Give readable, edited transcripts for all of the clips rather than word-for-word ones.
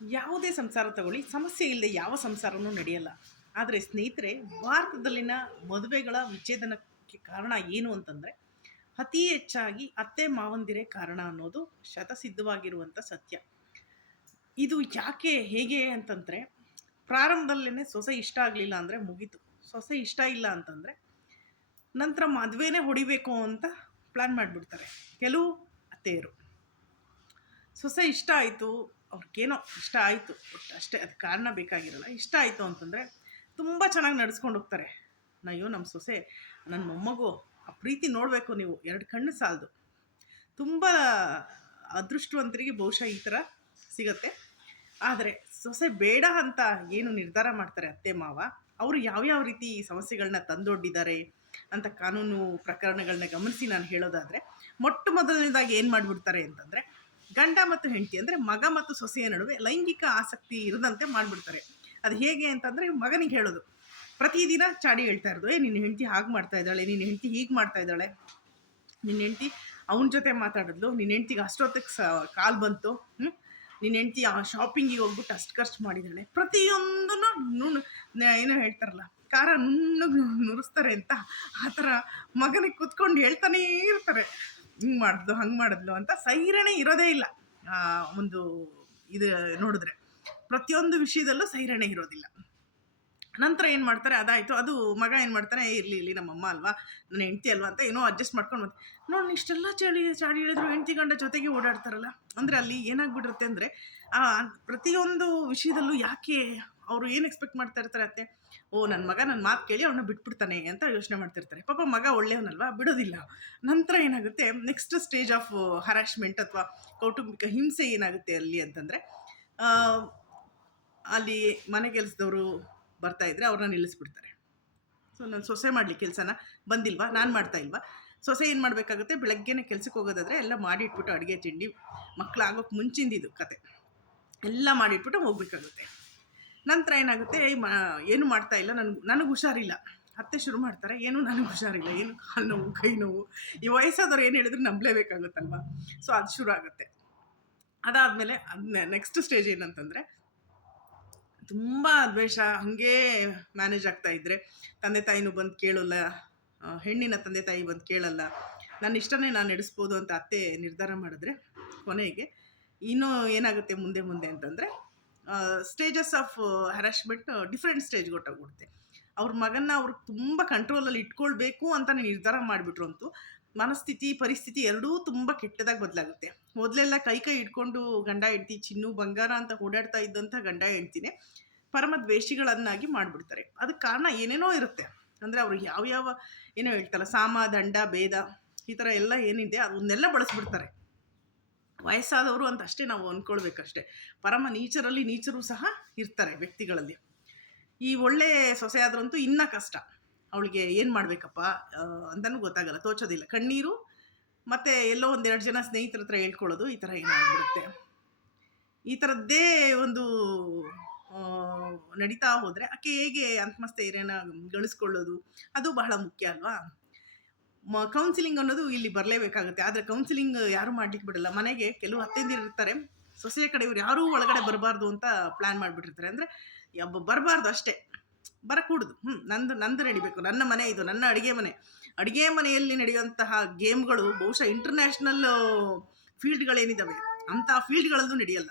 ಯಾವುದೇ ಸಂಸಾರ ತಗೊಳ್ಳಿ, ಸಮಸ್ಯೆ ಇಲ್ಲದೆ ಯಾವ ಸಂಸಾರನೂ ನಡೆಯಲ್ಲ. ಆದರೆ ಸ್ನೇಹಿತರೆ, ಭಾರತದಲ್ಲಿನ ಮದುವೆಗಳ ವಿಚ್ಛೇದನಕ್ಕೆ ಕಾರಣ ಏನು ಅಂತಂದರೆ, ಅತಿ ಹೆಚ್ಚಾಗಿ ಅತ್ತೆ ಮಾವಂದಿರೇ ಕಾರಣ ಅನ್ನೋದು ಶತಸಿದ್ಧವಾಗಿರುವಂಥ ಸತ್ಯ. ಇದು ಯಾಕೆ ಹೇಗೆ ಅಂತಂದರೆ, ಪ್ರಾರಂಭದಲ್ಲೇ ಸೊಸೆ ಇಷ್ಟ ಆಗಲಿಲ್ಲ ಅಂದರೆ ಮುಗೀತು. ಸೊಸೆ ಇಷ್ಟ ಇಲ್ಲ ಅಂತಂದರೆ ನಂತರ ಮದುವೆನೇ ಹೊಡಿಬೇಕು ಅಂತ ಪ್ಲ್ಯಾನ್ ಮಾಡಿಬಿಡ್ತಾರೆ ಕೆಲವು ಅತ್ತೆಯರು. ಸೊಸೆ ಇಷ್ಟ ಆಯಿತು, ಅವ್ರಿಗೇನೋ ಇಷ್ಟ ಆಯಿತು, ಬಟ್ ಅಷ್ಟೇ, ಅದು ಕಾರಣ ಬೇಕಾಗಿರಲ್ಲ. ಇಷ್ಟ ಆಯಿತು ಅಂತಂದರೆ ತುಂಬ ಚೆನ್ನಾಗಿ ನಡೆಸ್ಕೊಂಡು ಹೋಗ್ತಾರೆ. ಅಯ್ಯೋ ನಮ್ಮ ಸೊಸೆ, ನನ್ನ ಮೊಮ್ಮಗು, ಆ ಪ್ರೀತಿ ನೋಡಬೇಕು ನೀವು, 2 ಕಣ್ಣು ಸಾಲದು. ತುಂಬ ಅದೃಷ್ಟವಂತರಿಗೆ ಬಹುಶಃ ಈ ಥರ ಸಿಗತ್ತೆ. ಆದರೆ ಸೊಸೆ ಬೇಡ ಅಂತ ಏನು ನಿರ್ಧಾರ ಮಾಡ್ತಾರೆ ಅತ್ತೆ ಮಾವ, ಅವರು ಯಾವ್ಯಾವ ರೀತಿ ಸಮಸ್ಯೆಗಳನ್ನ ತಂದೊಡ್ಡಿದ್ದಾರೆ ಅಂತ ಕಾನೂನು ಪ್ರಕರಣಗಳನ್ನ ಗಮನಿಸಿ ನಾನು ಹೇಳೋದಾದರೆ, ಮೊಟ್ಟ ಮೊದಲನೇದಾಗಿ ಏನು ಮಾಡಿಬಿಡ್ತಾರೆ ಅಂತಂದರೆ, ಗಂಡ ಮತ್ತು ಹೆಂಡತಿ ಅಂದರೆ ಮಗ ಮತ್ತು ಸೊಸೆಯ ನಡುವೆ ಲೈಂಗಿಕ ಆಸಕ್ತಿ ಇರದಂತೆ ಮಾಡಿಬಿಡ್ತಾರೆ. ಅದು ಹೇಗೆ ಅಂತಂದರೆ, ಮಗನಿಗೆ ಹೇಳೋದು, ಪ್ರತಿದಿನ ಚಾಡಿ ಹೇಳ್ತಾ ಇರೋದು, ನಿನ್ನ ಹೆಂಡತಿ ಹಾಗೆ ಮಾಡ್ತಾ ಇದ್ದಾಳೆ, ನಿನ್ನ ಹೆಂಡತಿ ಹೀಗೆ ಮಾಡ್ತಾ ಇದ್ದಾಳೆ, ನಿನ್ನ ಹೆಂಡತಿ ಅವನ ಜೊತೆ ಮಾತಾಡಿದ್ಲು, ನಿನ್ನ ಹೆಂಡ್ತಿಗೆ ಅಷ್ಟೊತ್ತಿಗೆ ಕಾಲು ಬಂತು, ನಿನ್ನ ಹೆಂಡ್ತಿ ಆ ಶಾಪಿಂಗಿಗೆ ಹೋಗ್ಬಿಟ್ಟು ಅಷ್ಟು ಖರ್ಚು ಮಾಡಿದ್ದಾಳೆ. ಪ್ರತಿಯೊಂದನ್ನು ಏನೋ ಹೇಳ್ತಾರಲ್ಲ, ಖಾರ ನುಣ್ಣಗೆ ನುರಿಸ್ತಾರೆ ಅಂತ, ಆ ಥರ ಮಗನಿಗೆ ಕೂತ್ಕೊಂಡು ಹೇಳ್ತಾನೇ ಇರ್ತಾರೆ, ಹಿಂಗೆ ಮಾಡಿದ್ಲು ಹಂಗೆ ಮಾಡಿದ್ಲು ಅಂತ. ಸೈರಣೆ ಇರೋದೇ ಇಲ್ಲ. ಒಂದು ಇದು ನೋಡಿದ್ರೆ ಪ್ರತಿಯೊಂದು ವಿಷಯದಲ್ಲೂ ಸೈರಣೆ ಇರೋದಿಲ್ಲ. ನಂತರ ಏನು ಮಾಡ್ತಾರೆ, ಅದಾಯಿತು, ಅದು ಮಗ ಏನು ಮಾಡ್ತಾನೆ, ಇರಲಿ ನಮ್ಮಮ್ಮ ಅಲ್ವಾ, ನನ್ನ ಹೆಂಡ್ತಿ ಅಲ್ವಾ ಅಂತ ಏನೋ ಅಡ್ಜಸ್ಟ್ ಮಾಡ್ಕೊಂಡು ಬಂದು ನೋಡಿ, ಇಷ್ಟೆಲ್ಲ ಚಾಡಿ ಹೇಳಿದ್ರು ಹೆಂಡ್ತಿ ಗಂಡ ಜೊತೆಗೆ ಓಡಾಡ್ತಾರಲ್ಲ. ಅಂದರೆ ಅಲ್ಲಿ ಏನಾಗ್ಬಿಟ್ಟಿರುತ್ತೆ ಅಂದರೆ, ಪ್ರತಿಯೊಂದು ವಿಷಯದಲ್ಲೂ ಯಾಕೆ ಅವರು ಏನು ಎಕ್ಸ್ಪೆಕ್ಟ್ ಮಾಡ್ತಾ ಇರ್ತಾರೆ ಅತ್ತೆ, ನನ್ನ ಮಗ ನನ್ನ ಮಾತು ಕೇಳಿ ಅವನ್ನ ಬಿಟ್ಬಿಡ್ತಾನೆ ಅಂತ ಯೋಚನೆ ಮಾಡ್ತಿರ್ತಾರೆ. ಪಾಪ ಮಗ ಒಳ್ಳೆಯವನಲ್ವಾ, ಬಿಡೋದಿಲ್ಲ. ನಂತರ ಏನಾಗುತ್ತೆ, ನೆಕ್ಸ್ಟ್ ಸ್ಟೇಜ್ ಆಫ್ ಹರಾಶ್ಮೆಂಟ್ ಅಥವಾ ಕೌಟುಂಬಿಕ ಹಿಂಸೆ ಏನಾಗುತ್ತೆ ಅಲ್ಲಿ ಅಂತಂದರೆ, ಅಲ್ಲಿ ಮನೆ ಕೆಲಸದವರು ಬರ್ತಾಯಿದ್ರೆ ಅವ್ರನ್ನ ನಿಲ್ಲಿಸ್ಬಿಡ್ತಾರೆ. ಸೊ ನಾನು ಸೊಸೆ ಮಾಡಲಿ ಕೆಲಸನ ಬಂದಿಲ್ವಾ, ನಾನು ಮಾಡ್ತಾ ಇಲ್ವಾ. ಸೊಸೆ ಏನು ಮಾಡಬೇಕಾಗುತ್ತೆ, ಬೆಳಗ್ಗೆನೇ ಕೆಲ್ಸಕ್ಕೆ ಹೋಗೋದಾದರೆ ಎಲ್ಲ ಮಾಡಿಟ್ಬಿಟ್ಟು, ಅಡುಗೆ ತಿಂಡಿ ಮಕ್ಕಳಾಗೋಕ್ಕೆ ಮುಂಚಿಂದಿದ್ದು ಕತೆ ಎಲ್ಲ ಮಾಡಿಟ್ಬಿಟ್ಟು ಹೋಗ್ಬೇಕಾಗುತ್ತೆ. ನಂತರ ಏನಾಗುತ್ತೆ, ಏನು ಮಾಡ್ತಾ ಇಲ್ಲ, ನನಗೆ ಹುಷಾರಿಲ್ಲ, ಅತ್ತೆ ಶುರು ಮಾಡ್ತಾರೆ, ಏನು ನನಗೆ ಹುಷಾರಿಲ್ಲ, ಏನು ಕಾಲು ನೋವು ಕೈ ನೋವು, ಈ ವಯಸ್ಸಾದವ್ರು ಏನು ಹೇಳಿದ್ರು ನಂಬಲೇಬೇಕಾಗುತ್ತಲ್ವ. ಸೊ ಅದು ಶುರು ಆಗುತ್ತೆ. ಅದಾದಮೇಲೆ ನೆಕ್ಸ್ಟ್ ಸ್ಟೇಜ್ ಏನಂತಂದರೆ, ತುಂಬ ದ್ವೇಷ ಹಾಗೇ ಮ್ಯಾನೇಜ್ ಆಗ್ತಾ ಇದ್ದರೆ, ತಂದೆ ತಾಯಿನೂ ಬಂದು ಕೇಳೋಲ್ಲ, ಹೆಣ್ಣಿನ ತಂದೆ ತಾಯಿ ಬಂದು ಕೇಳಲ್ಲ, ನನ್ನ ಇಷ್ಟನೇ ನಾನು ನಡೆಸ್ಬೋದು ಅಂತ ಅತ್ತೆ ನಿರ್ಧಾರ ಮಾಡಿದ್ರೆ, ಕೊನೆಗೆ ಇನ್ನೂ ಏನಾಗುತ್ತೆ ಮುಂದೆ ಅಂತಂದರೆ, ಸ್ಟೇಜಸ್ ಆಫ್ ಹರಾಶ್ಮೆಂಟ್ ಡಿಫ್ರೆಂಟ್ ಸ್ಟೇಜ್ಗೆ ಹೊಟ್ಟೋಗ್ಬಿಡುತ್ತೆ. ಅವ್ರ ಮಗನ್ನ ಅವ್ರು ತುಂಬ ಕಂಟ್ರೋಲಲ್ಲಿ ಇಟ್ಕೊಳ್ಬೇಕು ಅಂತ ನಿರ್ಧಾರ ಮಾಡಿಬಿಟ್ರು ಅಂತೂ ಮನಸ್ಥಿತಿ ಪರಿಸ್ಥಿತಿ ಎರಡೂ ತುಂಬ ಕೆಟ್ಟದಾಗಿ ಬದಲಾಗುತ್ತೆ. ಮೊದಲೆಲ್ಲ ಕೈ ಇಟ್ಕೊಂಡು ಗಂಡ ಹೆಂಡ್ತಿ ಚಿನ್ನು ಬಂಗಾರ ಅಂತ ಓಡಾಡ್ತಾ ಇದ್ದಂಥ ಗಂಡ ಹೆಂಡ್ತಿನೇ ಪರಮ ದ್ವೇಷಿಗಳನ್ನಾಗಿ ಮಾಡಿಬಿಡ್ತಾರೆ. ಅದಕ್ಕೆ ಕಾರಣ ಏನೇನೋ ಇರುತ್ತೆ. ಅಂದರೆ ಅವರು ಯಾವ್ಯಾವ ಏನೋ ಹೇಳ್ತಾರೆ, ಸಾಮ ದಂಡ ಭೇದ ಈ ಥರ ಎಲ್ಲ ಏನಿದೆ ಅದನ್ನೆಲ್ಲ ಬಳಸ್ಬಿಡ್ತಾರೆ. ವಯಸ್ಸಾದವರು ಅಂತ ಅಷ್ಟೇ ನಾವು ಅಂದ್ಕೊಳ್ಬೇಕಷ್ಟೆ. ಪರಮ ನೀಚರು ಸಹ ಇರ್ತಾರೆ ವ್ಯಕ್ತಿಗಳಲ್ಲಿ. ಈ ಒಳ್ಳೆ ಸೊಸೆ ಆದ್ರಂತೂ ಇನ್ನೂ ಕಷ್ಟ. ಅವಳಿಗೆ ಏನು ಮಾಡಬೇಕಪ್ಪ ಅಂತಲೂ ಗೊತ್ತಾಗಲ್ಲ, ತೋಚೋದಿಲ್ಲ. ಕಣ್ಣೀರು ಮತ್ತು ಎಲ್ಲೋ 1-2 ಜನ ಸ್ನೇಹಿತರ ಹತ್ರ ಹೇಳ್ಕೊಳ್ಳೋದು, ಈ ಥರ ಏನಾಗ್ಬಿಡುತ್ತೆ. ಈ ಥರದ್ದೇ ಒಂದು ನಡೀತಾ ಹೋದರೆ ಆಕೆ ಹೇಗೆ ಆತ್ಮಸ್ಥೈರ್ಯನ ಗಳಿಸ್ಕೊಳ್ಳೋದು, ಅದು ಬಹಳ ಮುಖ್ಯ ಅಲ್ವಾ. ಕೌನ್ಸಿಲಿಂಗ್ ಅನ್ನೋದು ಇಲ್ಲಿ ಬರಲೇಬೇಕಾಗುತ್ತೆ. ಆದರೆ ಕೌನ್ಸಿಲಿಂಗ್ ಯಾರೂ ಮಾಡ್ಲಿಕ್ಕೆ ಬಿಡಲ್ಲ. ಮನೆಗೆ ಕೆಲವು ಅತ್ತೆಂದಿರು ಇರ್ತಾರೆ, ಸೊಸೆಯ ಕಡೆಯವ್ರು ಯಾರೂ ಒಳಗಡೆ ಬರಬಾರ್ದು ಅಂತ ಪ್ಲ್ಯಾನ್ ಮಾಡಿಬಿಟ್ಟಿರ್ತಾರೆ. ಅಂದರೆ ಬರಬಾರ್ದು ಅಷ್ಟೇ, ಬರಕೂಡ್ದು, ನಂದು ನಡಿಬೇಕು, ನನ್ನ ಮನೆ ಇದು, ನನ್ನ ಅಡುಗೆ ಮನೆಯಲ್ಲಿ ನಡೆಯುವಂತಹ ಗೇಮ್ಗಳು ಬಹುಶಃ ಇಂಟರ್ನ್ಯಾಷನಲ್ ಫೀಲ್ಡ್ಗಳೇನಿದ್ದಾವೆ ಅಂಥ ಫೀಲ್ಡ್ಗಳಲ್ಲೂ ನಡೆಯಲ್ಲ.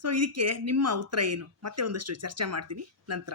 ಸೊ ಇದಕ್ಕೆ ನಿಮ್ಮ ಉತ್ತರ ಏನು? ಮತ್ತೆ ಒಂದಷ್ಟು ಚರ್ಚೆ ಮಾಡ್ತೀನಿ ನಂತರ.